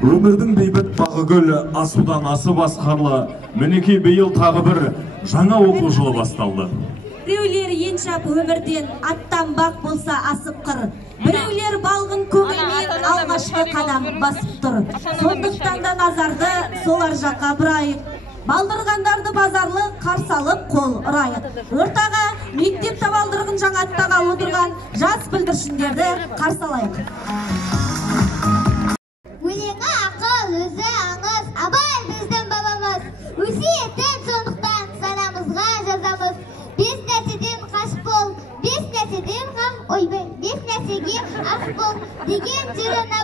Өмірдің бейбіт бағы гүл асудан асып асқарлы, мінекей биыл тағы бір жаңа оқу жылы басталды. Біреулер еншап өмірден аттанбақ болса асып қыр. Біреулер балғын көңілмен алғашқы қадам басып тұр. Сондықтан да назарды солар жаққа бұрайық. Балдырғандарды базарлы қарсы алып қол ұрайық. Ортаға мектеп табалдырығын жаңа аттағалы отырған жас бүлдіршіндерді қарсы алайық. Өлеңі ақыл, өзі аңыз, абай біздің бабамыз. Өсиетін сондықтан санамызға жазамыз. Бес нәрседен қашып бол, бес нәрседен ғам ойбай, бес нәрсеге ақ бол деген жырына